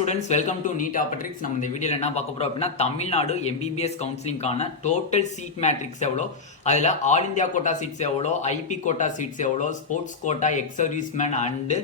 students, welcome to Neet Optics. நம்ம இந்த வீடியோல என்ன பார்க்க போறோம் அப்படினா தமிழ்நாடு MBBS கவுன்சிலிங்கான டோட்டல் சீட் மேட்ரிக்ஸ் எவ்வளோ, அதுல ஆல் இந்தியா கோட்டா சீட்ஸ் எவ்வளோ, ஐபி கோட்டா சீட்ஸ் எவ்வளோ, sports quota, ex serviceman and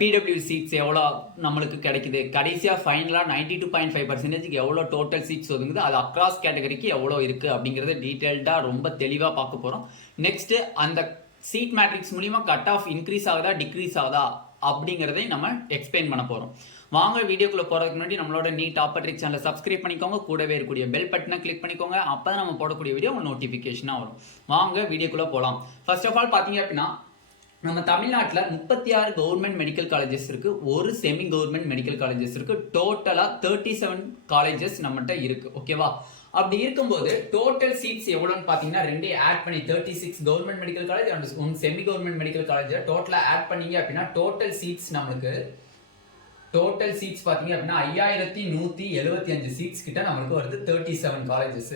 PW seats எவ்வளோ நம்மளுக்கு கிடைக்குது, கடைசியா ஃபைனலா 92.5% எவ்வளோ டோட்டல் சீட்ஸ் ஒதுங்குது, அது அக்ராஸ் கேட்டகரிக்கு எவ்வளோ இருக்கு அப்படிங்கறத டீடைல்டா ரொம்ப தெளிவா பார்க்க போறோம். நெக்ஸ்ட் அந்த சீட் மேட்ரிக்ஸ் மூலமா கட் ஆஃப் இன்க்ரீஸ் ஆகுதா டிக்ரீஸ் ஆகுதா அப்படிங்கறதை நம்ம எக்ஸ்பிளைன் பண்ண போறோம். வாங்க வீடியோக்குள்ள போறதுக்கு முன்னாடி நம்மளோட நீட் ஆப்பர்ட்ரிக் சேனலை சப்ஸ்கிரைப் பண்ணிக்கோங்க, கூடவே இருக்கக்கூடிய பெல் பட்டனை கிளிக் பண்ணிக்கோங்க. அப்பதான் நம்ம போடக்கூடிய வீடியோ உங்களுக்கு நோட்டிபிகேஷனா வரும். வாங்க வீடியோக்குள்ள போலாம். ஃபர்ஸ்ட் ஆஃப் ஆல் பாத்தீங்க அப்படின்னா நம்ம தமிழ்நாட்டில் 36 கவர்மெண்ட் மெடிக்கல் காலேஜஸ் இருக்கு, ஒரு செமி கவர்மெண்ட் மெடிக்கல் காலேஜஸ் இருக்கு, டோட்டலா 37 காலேஜஸ் நம்மகிட்ட இருக்கு. ஓகேவா? அப்படி இருக்கும்போது டோட்டல் சீட்ஸ் எவ்வளவுன்னு பாத்தீங்கன்னா ரெண்டே ஆட் பண்ணி 36 government medical college and one semi government medical college டோட்டலா ஆட் பண்ணீங்க அப்படின்னா டோட்டல் சீட்ஸ் நம்மளுக்கு டோட்டல் சீட்ஸ் பாத்தீங்க அப்படின்னா 5175 சீட்ஸ் கிட்ட நம்மளுக்கு வருது 37 காலேஜஸ்.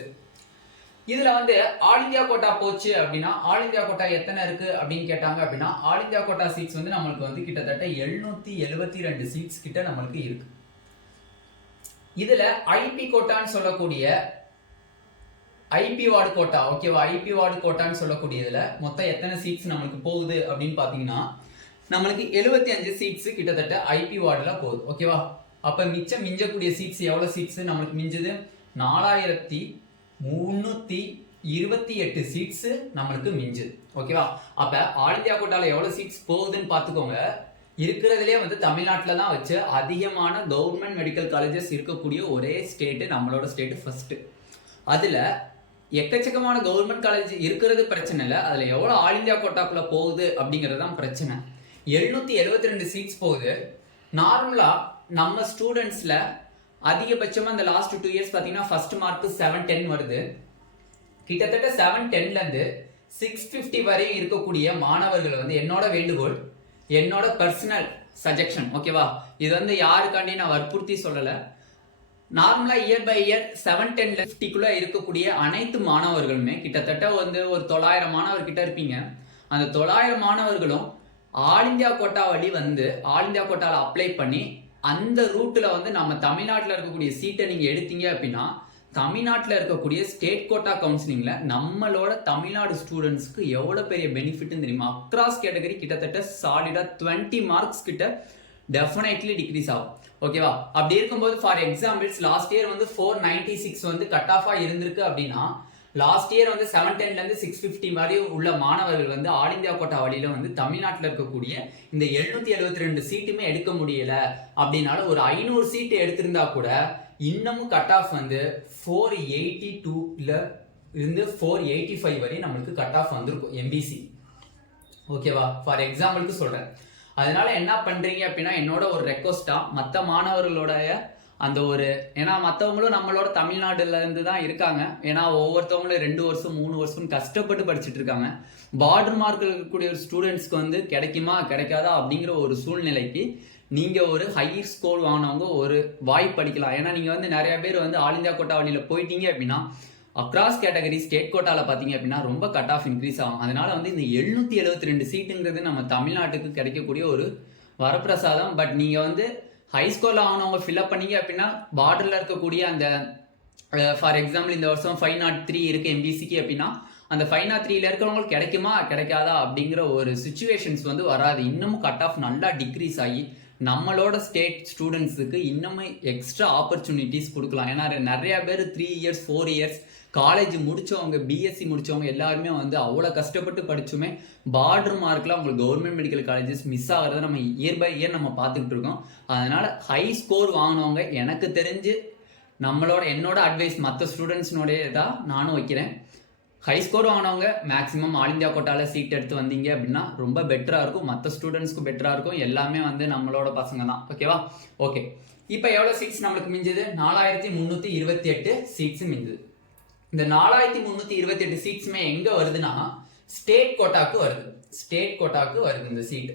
இதுல வந்து ஆல் இந்தியா கோட்டா போச்சு அப்படின்னா ஆல் இந்தியா கோட்டா எத்தனை இருக்கு அப்படின்னு கேட்டாங்க அப்படின்னா ஆல் இந்தியா கோட்டா சீட்ஸ் வந்து நம்மளுக்கு வந்து கிட்டத்தட்ட 772 சீட்ஸ் கிட்ட நம்மளுக்கு இருக்கு. இதுல ஐபி கோட்டான்னு சொல்லக்கூடிய ஐபி வார்டு கோட்டா, ஓகேவா, ஐபி வார்டு கோட்டான்னு சொல்லக்கூடியதுல மொத்தம் எத்தனை சீட்ஸ் நம்மளுக்கு போகுது அப்படின்னு பாத்தீங்கன்னா நம்மளுக்கு 75 சீட்ஸ் கிட்டத்தட்ட ஐபி வார்டுல போகுது. ஓகேவா? அப்ப மிஞ்சக்கூடிய சீட்ஸ் எவ்வளவு சீட்ஸ் நம்மளுக்கு மிஞ்சது 4328 சீட்ஸ் நம்மளுக்கு மிஞ்சுது. ஓகேவா? அப்ப ஆல் இந்தியா கோட்டால எவ்வளவு சீட்ஸ் போகுதுன்னு பாத்துக்கோங்க. இருக்கிறதுலே வந்து தமிழ்நாட்டில் தான் வச்சு அதிகமான கவர்மெண்ட் மெடிக்கல் காலேஜஸ் இருக்கக்கூடிய ஒரே ஸ்டேட் நம்மளோட ஸ்டேட் ஃபர்ஸ்ட். அதுல எக்கச்சக்கமான கவர்மெண்ட் காலேஜ் இருக்கிறது பிரச்சனை இல்லை, அதுல எவ்வளவு ஆல் இந்தியா கோட்டாக்குள்ள போகுது அப்படிங்கிறது தான் பிரச்சனை. 772 சீட்ஸ் போகுது. நார்மலா நம்ம ஸ்டூடெண்ட்ஸ்ல அதிகபட்சமா இந்த லாஸ்ட் 2 இயர்ஸ் பாத்தீங்கன்னா ஃபர்ஸ்ட் மார்க் 710 வருது. கிட்டத்தட்ட 710ல இருந்து 650 வரை இருக்கக்கூடிய மாணவர்கள் வந்து என்னோட வேண்டுகோள், என்னோட பர்சனல் சஜெக்ஷன், ஓகேவா, இது வந்து யாருக்காண்டி நான் வற்புறுத்தி சொல்லல. நார்மலா இயர் பை இயர் 710-50 இருக்கக்கூடிய அனைத்து மாணவர்களுமே கிட்டத்தட்ட வந்து ஒரு 900 மாணவர் கிட்ட இருப்பீங்க. அந்த 900 மாணவர்களும் ஆல் இந்தியா கோட்டா வழி வந்து ஆல் இந்தியா கோட்டால அப்ளை பண்ணி அந்த ரூட்ல வந்து நம்ம தமிழ்நாட்டில் இருக்கக்கூடிய சீட்டை நீங்க எடுத்தீங்க அப்படின்னா தமிழ்நாட்டில் இருக்கக்கூடிய ஸ்டேட் கோட்டா கவுன்சிலிங்ல நம்மளோட தமிழ்நாடு ஸ்டூடெண்ட்ஸ்க்கு எவ்வளவு பெரிய பெனிஃபிட் தெரியுமா? அக்ராஸ் கேட்டகரி கிட்டத்தட்ட சாலிடா 20 மார்க்ஸ் கிட்ட டெஃபினெட்லி டிக்ரீஸ் ஆகும். ஓகேவா? அப்படி இருக்கும்போது ஃபார் எக்ஸாம்பிள்ஸ் லாஸ்ட் இயர் வந்து 496 வந்து கட் ஆஃபா இருந்திருக்கு அப்படின்னா லாஸ்ட் இயர் வந்து 710ல இருந்து 650 வரை உள்ள மாணவர்கள் வந்து ஆல் இந்தியா கோட்டா வழியில வந்து தமிழ்நாட்டில் இருக்கக்கூடிய இந்த 772 சீட்டுமே எடுக்க முடியல அப்படின்னாலும் ஒரு 500 சீட்டு எடுத்திருந்தா கூட இன்னமும் கட் ஆஃப் வந்து 482ல இருந்து 485 வரை நம்மளுக்கு கட் ஆஃப் வந்திருக்கும் எம்பிசி. ஓகேவா? ஃபார் எக்ஸாம்பிளுக்கு சொல்றேன். அதனால என்ன பண்றீங்க அப்படின்னா என்னோட ஒரு ரெக்வஸ்டா மற்ற மாணவர்களோட அந்த ஒரு, ஏன்னா மற்றவங்களும் நம்மளோட தமிழ்நாடுல இருந்து தான் இருக்காங்க, ஏன்னா ஒவ்வொருத்தவங்களும் 2 வருஷம் 3 வருஷம் கஷ்டப்பட்டு படிச்சுட்டு இருக்காங்க. பார்டர் மார்க் இருக்கக்கூடிய ஒரு ஸ்டூடெண்ட்ஸ்க்கு வந்து கிடைக்குமா கிடைக்காதா அப்படிங்கிற ஒரு சூழ்நிலைக்கு நீங்க ஒரு ஹையர் ஸ்கோர் வாங்கினவங்க ஒரு வாய்ப்பு அளிக்கலாம். ஏன்னா நீங்க வந்து நிறைய பேர் வந்து ஆல் இந்தியா கோட்டா வழியில போயிட்டீங்க அப்படின்னா அக்ராஸ் கேட்டகரி ஸ்டேட் கோட்டால பாத்தீங்க அப்படின்னா ரொம்ப கட் ஆஃப் இன்க்ரீஸ் ஆகும். அதனால வந்து இந்த 772 சீட்டுங்கிறது நம்ம தமிழ்நாட்டுக்கு கிடைக்கக்கூடிய ஒரு வரப்பிரசாதம். பட் நீங்க வந்து ஹை ஸ்கோர்ல ஆனவங்க ஃபில்அப் பண்ணீங்க அப்படின்னா பார்டர்ல இருக்கக்கூடிய அந்த ஃபார் எக்ஸாம்பிள் இந்த வருஷம் 503 இருக்கு எம்பிசிக்கு அப்படின்னா அந்த 503ல இருக்கிறவங்களுக்கு கிடைக்குமா கிடைக்காதா அப்படிங்கிற ஒரு சிச்சுவேஷன்ஸ் வந்து வராது. இன்னமும் கட் ஆஃப் நல்லா டிக்ரீஸ் ஆகி நம்மளோட ஸ்டேட் ஸ்டூடெண்ட்ஸுக்கு இன்னமும் எக்ஸ்ட்ரா ஆப்பர்ச்சுனிட்டிஸ் கொடுக்கலாம். ஏன்னா நிறைய பேர் 3 இயர்ஸ் 4 இயர்ஸ் காலேஜ் முடிச்சவங்க, பிஎஸ்சி முடிச்சவங்க எல்லாருமே வந்து அவ்வளோ கஷ்டப்பட்டு படிச்சுமே பார்டர் மார்க்ல உங்களுக்கு கவர்மெண்ட் மெடிக்கல் காலேஜஸ் மிஸ் ஆகிறத நம்ம இயர் பை இயர் நம்ம பார்த்துக்கிட்டு இருக்கோம். அதனால ஹை ஸ்கோர் வாங்கினவங்க எனக்கு தெரிஞ்சு என்னோட அட்வைஸ் மற்ற ஸ்டூடெண்ட்ஸ்னுடைய தான் நானும் வைக்கிறேன். ஹை ஸ்கோர் வாங்கினவங்க மேக்ஸிமம் ஆல் இந்தியா கோட்டால சீட் எடுத்து வந்தீங்க அப்படின்னா ரொம்ப பெட்டரா இருக்கும், மற்ற ஸ்டூடெண்ட்ஸ்க்கும் பெட்டரா இருக்கும், எல்லாமே வந்து நம்மளோட பசங்க தான். ஓகேவா? ஓகே, இப்போ எவ்வளவு சீட்ஸ் நம்மளுக்கு மிஞ்சது? 4328 சீட்ஸ் மிஞ்சுது. இந்த 4328 சீட்ஸுமே எங்க வருதுன்னா ஸ்டேட் கோட்டாக்கு வருது. ஸ்டேட் கோட்டாக்கு வருது இந்த சீட்.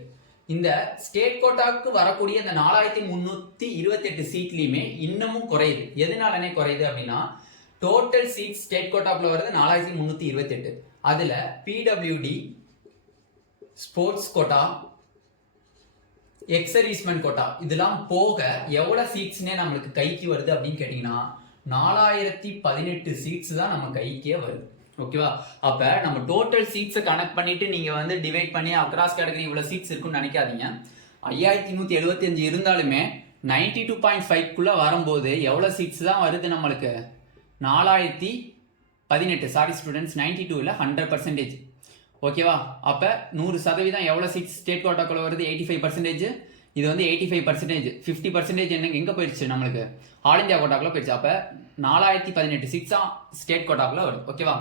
இந்த ஸ்டேட் கோட்டாக்கு வரக்கூடிய இந்த 4328 சீட்லயுமே இன்னமும் குறையுது. எதனாலனே குறையுது அப்படின்னா டோட்டல் சீட் ஸ்டேட் கோட்டாக்குள்ள வருது 4328. அதுல பிடபிள்யூடி, ஸ்போர்ட்ஸ் கோட்டா, எக்ஸர்வீஸ்மென்ட் கோட்டா இதெல்லாம் போக எவ்வளவு சீட்ஸ்னே நம்மளுக்கு கைக்கு வருது அப்படின்னு கேட்டீங்கன்னா 4018 சீட்ஸ் தான் நம்ம கைக்கே வருது. ஓகேவா? அப்ப நம்ம டோட்டல் சீட்ஸை கனெக்ட் பண்ணிட்டு நீங்க வந்து டிவைட் பண்ணி அக்ராஸ் கேட்டகரி இவ்வளவு சீட்ஸ் இருக்குன்னு நினைக்காதீங்க. 5175 இருந்தாலுமே 92.5 வரும்போது எவ்வளவு சீட்ஸ் தான் வருது நம்மளுக்கு? 4018. சாரி ஸ்டூடெண்ட்ஸ், 92 இல்ல 100%. ஓகேவா? அப்ப 100% எவ்வளவு சீட்ஸ் ஸ்டேட் கோட்டாக்குள்ள வருது? 85%. இது வந்து 85%. 50% என்ன எங்க போயிடுச்சு? நம்மளுக்கு ஆல் இந்தியா கோட்டாக்குள்ள போயிடுச்சு. அப்ப 4018 சீட்ஸ் ஸ்டேட் கோட்டாக்குள்ள வருது. ஓகேவா?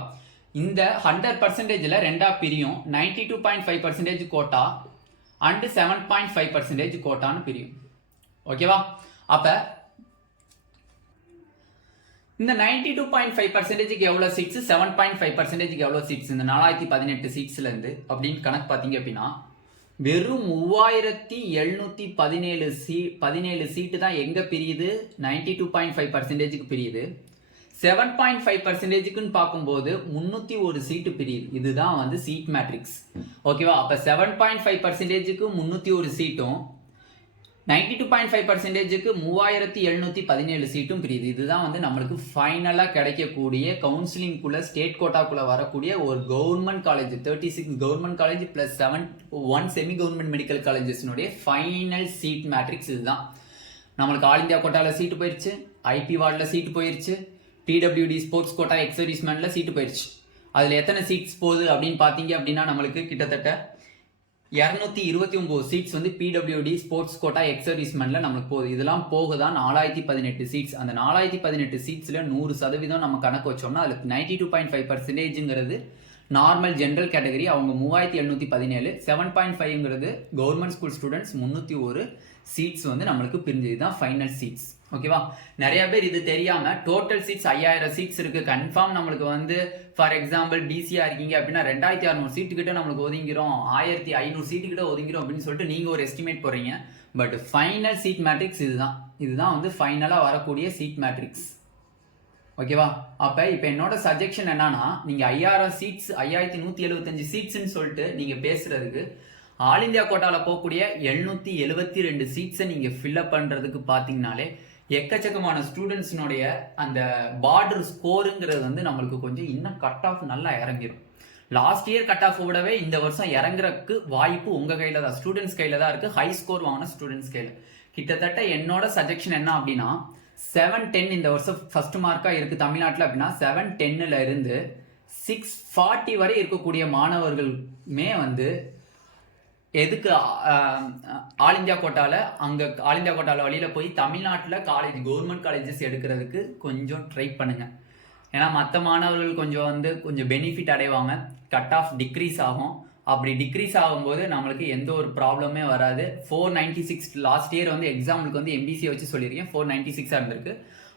இந்த 100%ல ரெண்டா பிரியும். 92.5% கோட்டா அண்ட் 7.5% கோட்டான்னு பிரியும். ஓகேவா? அப்ப இந்த 92.5% எவ்வளவு சீட்ஸ், 7.5% எவ்வளவு சீட்ஸ் இந்த 4018 சீட்ஸ்ல இருந்து அப்படின்னு கணக்கு பார்த்தீங்க அப்படின்னா வெறும் 3717 சீட்டு தான் எங்க பிரியுது? 92.5%க்கு பிரியுது. 7.5%க்குன்னு பார்க்கும்போது 301 சீட்டு பிரியுது. இதுதான் வந்து சீட் மேட்ரிக்ஸ். ஓகேவா? அப்ப 7.5%க்கு 301 சீட்டும் 92.5%க்கு 3717 சீட்டும் பிரியுது. இதுதான் வந்து நம்மளுக்கு ஃபைனலா கிடைக்கக்கூடிய கவுன்சிலிங்குள்ள ஸ்டேட் கோட்டாக்குள்ள வரக்கூடிய ஒரு government college 36 government college plus 1 semi government medical காலேஜஸ்னுடைய ஃபைனல் சீட் மேட்ரிக்ஸ். இதுதான் நம்மளுக்கு ஆல் இந்தியா கோட்டால சீட்டு போயிருச்சு, ஐபி வார்டுல சீட்டு போயிருச்சு, பிடபிள்யூடி ஸ்போர்ட்ஸ் கோட்டா எக்ஸர்வீஸ்மென்ட்ல சீட்டு போயிருச்சு. அதுல எத்தனை சீட்ஸ் போகுது அப்படின்னு பாத்தீங்க அப்படின்னா நம்மளுக்கு கிட்டத்தட்ட 229 சீட்ஸ் வந்து பிடபிள்யூடி ஸ்போர்ட்ஸ் கோட்டா எக்ஸர்வீஸ்மென்ட்ல நம்மளுக்கு போகுது. இதெல்லாம் போகுதான் 4018 சீட்ஸ். அந்த 4018 சீட்ஸ்ல 100% நம்ம கணக்கு வச்சோம்னா அதுல 92.5%ங்கிறது நார்மல் ஜென்ரல் கேட்டகரி, அவங்க 3717. 7.5ங்கிறது கவர்மெண்ட் ஸ்கூல் ஸ்டூடெண்ட்ஸ் 301 சீட்ஸ் வந்து நம்மளுக்கு பிரிஞ்சது தான் ஃபைனல் சீட்ஸ். ஓகேவா? நிறைய பேர் இது தெரியாம டோட்டல் சீட்ஸ் 5000 சீட்ஸ் இருக்கு, கன்ஃபார்ம் நம்மளுக்கு வந்து ஃபார் எக்ஸாம்பிள் டிசியா இருக்கீங்க அப்படின்னா 2600 சீட்டு கிட்ட நம்மளுக்கு ஒதுங்கிறோம், 1500 சீட்டு கிட்ட ஒதுங்கிறோம் அப்படின்னு சொல்லிட்டு நீங்க ஒரு எஸ்டிமேட் போறீங்க. பட் ஃபைனல் சீட் மேட்ரிக்ஸ் இதுதான் வந்து ஃபைனலா வரக்கூடிய சீட் மேட்ரிக்ஸ். ஓகேவா? அப்ப இப்ப என்னோட சஜெக்ஷன் என்னன்னா, நீங்க 5000 சீட்ஸ் 5175 சீட்ஸ்ன்னு சொல்லிட்டு நீங்க பேசுறதுக்கு ஆல் இந்தியா கோட்டால போகக்கூடிய 772 சீட்ஸை நீங்க ஃபில்அப் பண்றதுக்கு பாத்தீங்கன்னாலே எக்கச்சக்கமான ஸ்டூடெண்ட்ஸ்னுடைய அந்த பார்டர் ஸ்கோருங்கிறது வந்து நம்மளுக்கு கொஞ்சம் இன்னும் கட் ஆஃப் நல்லா இறங்கிடும். லாஸ்ட் இயர் கட் ஆஃப் விடவே இந்த வருஷம் இறங்குறதுக்கு வாய்ப்பு உங்க கையில தான், ஸ்டூடெண்ட்ஸ் கையில தான் இருக்கு. ஹை ஸ்கோர் வாங்கின ஸ்டூடெண்ட்ஸ் கையில. கிட்டத்தட்ட என்னோட சஜெக்ஷன் என்ன அப்படின்னா 710 இந்த வருஷம் ஃபர்ஸ்ட் மார்க்கா இருக்கு தமிழ்நாட்டில் அப்படின்னா 710ல இருந்து 640 வரை இருக்கக்கூடிய மாணவர்களுமே வந்து எதுக்கு ஆல் இந்தியா கோட்டால அங்க ஆல் இந்தியா கோட்டால வழியில போய் தமிழ்நாட்டில் காலேஜ் கவர்மெண்ட் காலேஜஸ் எடுக்கிறதுக்கு கொஞ்சம் ட்ரை பண்ணுங்க. ஏன்னா மற்ற மாணவர்கள் கொஞ்சம் பெனிஃபிட் அடைவாங்க, கட் ஆஃப் டிக்ரீஸ் ஆகும். அப்படி டிக்ரீஸ் ஆகும்போது நம்மளுக்கு எந்த ஒரு ப்ராப்ளமே வராது. 496 லாஸ்ட் இயர் வந்து எக்ஸாம்பிளுக்கு வந்து எம்பிசியை வச்சு சொல்லியிருக்கேன், 496 இருந்திருக்கு.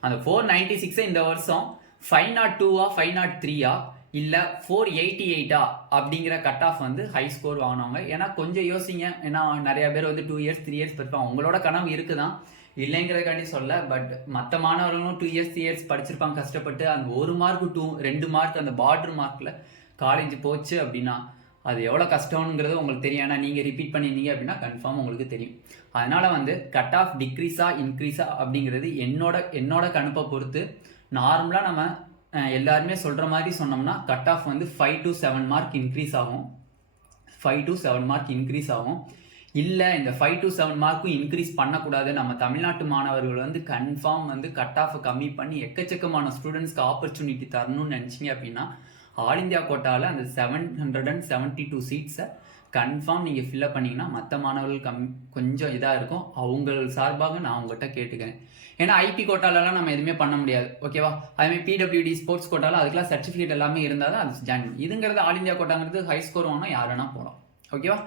அந்த 496 இந்த வருஷம் 502 503 இல்ல 488 அப்படிங்கிற கட் ஆஃப் வந்து ஹை ஸ்கோர் வாங்கினவங்க. ஏன்னா கொஞ்சம் யோசிங்க, ஏன்னா நிறைய பேர் வந்து 2 இயர்ஸ் 3 இயர்ஸ் படிப்பாங்க. உங்களோட கனவு இருக்குதான், இல்லைங்கிறதுக்காண்டி சொல்ல. பட் மற்ற மாணவர்களும் 2 இயர்ஸ் 3 இயர்ஸ் படிச்சிருப்பாங்க கஷ்டப்பட்டு. அந்த 1 மார்க் 2 மார்க் அந்த பார்டர் மார்க்ல காலேஜ் போச்சு அப்படின்னா அது எவ்வளோ கஷ்டம்ங்கிறது உங்களுக்கு தெரியும். ஏன்னா நீங்கள் ரிப்பீட் பண்ணியிருந்தீங்க அப்படின்னா கன்ஃபார்ம் உங்களுக்கு தெரியும். அதனால வந்து கட் ஆஃப் டிக்ரீஸா இன்க்ரீஸா அப்படிங்கிறது என்னோட கணிப்பை பொறுத்து நார்மலாக நம்ம எல்லாருமே சொல்கிற மாதிரி சொன்னோம்னா கட் ஆஃப் வந்து 5 to 7 மார்க் இன்க்ரீஸ் ஆகும். 5 to 7 மார்க் இன்க்ரீஸ் ஆகும். இல்லை இந்த 5 to 7 மார்க்கும் இன்க்ரீஸ் பண்ணக்கூடாது, நம்ம தமிழ்நாட்டு மாணவர்கள் வந்து கன்ஃபார்ம் வந்து கட் ஆஃப் கம்மி பண்ணி எக்கச்சக்கமான ஸ்டூடெண்ட்ஸ்க்கு ஆப்பர்ச்சுனிட்டி தரணும்னு நினச்சிங்க அப்படின்னா ஆல் இந்தியா கோட்டாவில் அந்த 772 சீட்ஸை கன்ஃபார்ம் நீங்கள் ஃபில்அப் பண்ணிங்கன்னா மற்ற மாணவர்கள் கொஞ்சம் இதாக இருக்கும். அவங்க சார்பாக நான் உங்கள்கிட்ட கேட்டுக்கிறேன். ஏன்னா ஐபி கோட்டாலெலாம் நம்ம எதுவுமே பண்ண முடியாது. ஓகேவா? அதுமாதிரி பிடபிள்யூடி ஸ்போர்ட்ஸ் கோட்டால அதுக்கெல்லாம் சர்டிஃபிகேட் எல்லாமே இருந்தால் தான் அது ஜாயின். இதுங்கிறது ஆல் இந்தியா கோட்டாங்கிறது ஹை ஸ்கோர் வாங்கினா யார் வேணா போகலாம். ஓகேவா?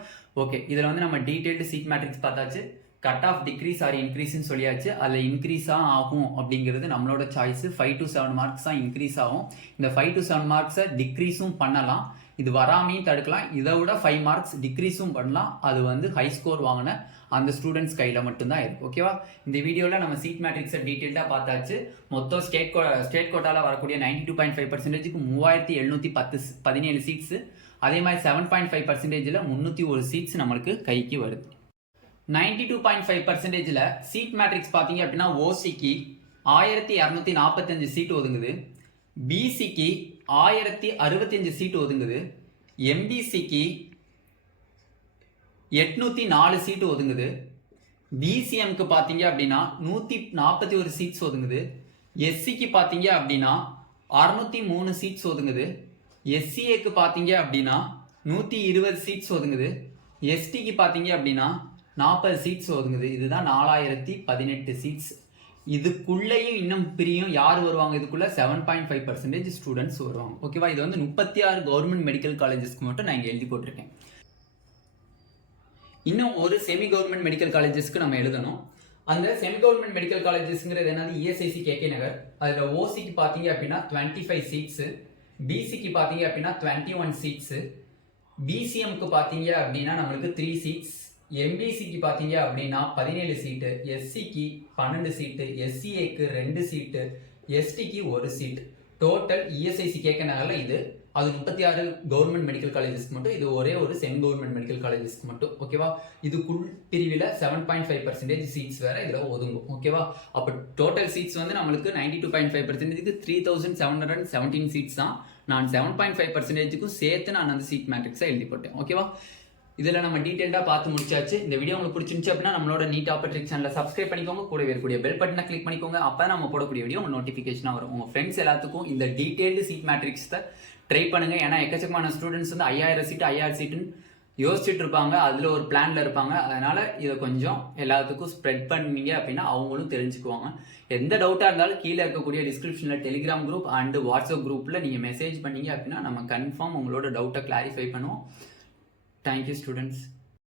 ஓகே, இதில் வந்து நம்ம டீட்டெயில்டு சீட் மேட்ரிக்ஸ் பார்த்தாச்சு. கட் ஆஃப் டிக்ரீஸ் ஆர் இன்க்ரீஸ்ன்னு சொல்லியாச்சு. அதில் இன்க்ரீஸாக ஆகும் அப்படிங்கிறது நம்மளோட சாய்ஸ். 5 to 7 மார்க்ஸ் தான் இன்க்ரீஸ் ஆகும். இந்த 5 to 7 மார்க்ஸை டிக்ரீஸும் பண்ணலாம், இது வராமையும் தடுக்கலாம். இதை விட 5 மார்க்ஸ் டிக்ரீஸும் பண்ணலாம். அது வந்து ஹை ஸ்கோர் வாங்கின அந்த ஸ்டூடெண்ட்ஸ் கையில் மட்டும்தான் இருக்கு. ஓகேவா? இந்த வீடியோவில் நம்ம சீட் மேட்ரிக்ஸை டீட்டெயில்டாக பார்த்தாச்சு. மொத்தம் ஸ்டேட் கோட்டாவில் வரக்கூடிய 92.5%க்கு 3717 சீட்ஸு. அதே மாதிரி 7.5%ல 301 சீட்ஸ் நம்மளுக்கு கைக்கு வருது. 92.5%ல சீட் மேட்ரிக்ஸ் பார்த்தீங்க அப்படின்னா ஓசிக்கு 1245 சீட் ஒதுங்குது, பிசிக்கு 1065 சீட் ஒதுங்குது, எம்பிசிக்கு 804 சீட் ஒதுங்குது, பிசிஎம்க்கு பார்த்தீங்க அப்படின்னா 141 சீட்ஸ் ஒதுங்குது, எஸ்சிக்கு பார்த்தீங்க அப்படின்னா 603 சீட்ஸ் ஒதுங்குது, எஸ்சிஏக்கு பார்த்தீங்க அப்படின்னா 120 சீட்ஸ் ஒதுங்குது, எஸ்டிக்கு பார்த்தீங்க அப்படின்னா 40 சீட்ஸ் ஒதுங்குது. இதுதான் 4018 சீட்ஸ். இதுக்குள்ளேயும் இன்னும் பிரியும் யார் வருவாங்க, இதுக்குள்ள 7.5% ஸ்டூடெண்ட்ஸ் வருவாங்க. ஓகேவா, இது வந்து 36 கவர்மெண்ட் மெடிக்கல் காலேஜஸ்க்கு மட்டும் நான் இங்கே எழுதி போட்டிருக்கேன். இன்னும் ஒரு செமி கவர்மெண்ட் மெடிக்கல் காலேஜஸ்க்கு நம்ம எழுதணும். அந்த செமி கவர்மெண்ட் மெடிக்கல் காலேஜஸ்ங்கிறது என்னது, இஎஸ்ஐசி கேகே நகர். அதில் ஓசிக்கு பார்த்தீங்க அப்படின்னா 25 சீட்ஸு, பிசிக்கு பார்த்தீங்க அப்படின்னா 21 சீட்ஸு, பிசிஎம்க்கு பார்த்தீங்க அப்படின்னா நம்மளுக்கு 3 சீட்ஸ், எம்பிசிக்கு பார்த்தீங்க அப்படின்னா 17 சீட்டு, எஸ்சிக்கு 12 சீட்டு, எஸ்சிஏக்கு 2 சீட்டு, எஸ்டிக்கு 1 சீட். டோட்டல் இஎஸ்ஐசி கேகே நகரில் இது அது 36 கவர்மெண்ட் மெடிக்கல் காலேஜஸ்க்கு மட்டும், இது ஒரே ஒரு செமி கவர்மெண்ட் மெடிக்கல் காலேஜஸ்க்கு மட்டும். ஓகேவா, இதுக்குள் பிரிவில் 7.5% சீட்ஸ் வேற இதில் ஒதுங்கும். ஓகேவா, அப்போ டோட்டல் சீட்ஸ் வந்து நம்மளுக்கு 92.5%க்கு 3717 சீட்ஸ் தான். நான் 7.5%க்கும் சேர்த்து நான் அந்த சீட் மேட்ரிக்ஸை எழுதி போட்டேன். ஓகேவா, இதில் நம்ம டீட்டெயிலாக பார்த்து முடிச்சாச்சு. இந்த வீடியோ உங்களுக்கு பிடிச்சிருந்துச்சு அப்படின்னா நம்மளோட நீட் ஆப்பர்ட்ரிக் சேனலை சப்ஸ்கிரைப் பண்ணிக்கோங்க, கூட இருக்கக்கூடிய பெல் பட்டனை கிளிக் பண்ணிக்கோங்க. அப்போ நம்ம போடக்கூடிய வீடியோ உங்கள் நோட்டிஃபிகேஷனாக வரும். உங்கள் ஃப்ரெண்ட்ஸ் எல்லாத்துக்கும் இந்த டீட்டெயில்டு சீட் மேட்ரிக்ஸை ட்ரை பண்ணுங்கள். ஏன்னா எக்கச்சக்கமான ஸ்டூடெண்ட்ஸ் வந்து 5000 சீட்டுன்னு யோசிச்சுட்டு இருப்பாங்க, அதில் ஒரு பிளானில் இருப்பாங்க. அதனால் இதை கொஞ்சம் எல்லாத்துக்கும் ஸ்ப்ரெட் பண்ணீங்க அப்படின்னா அவங்களும் தெரிஞ்சுக்குவாங்க. எந்த டவுட்டாக இருந்தாலும் கீழே இருக்கக்கூடிய டிஸ்கிரிப்ஷனில் டெலிகிராம் குரூப் அண்டு வாட்ஸ்அப் குரூப்பில் நீங்கள் மெசேஜ் பண்ணீங்க அப்படின்னா நம்ம கன்ஃபார்ம் உங்களோட டவுட்டை கிளாரிஃபை பண்ணுவோம். Thank you, students.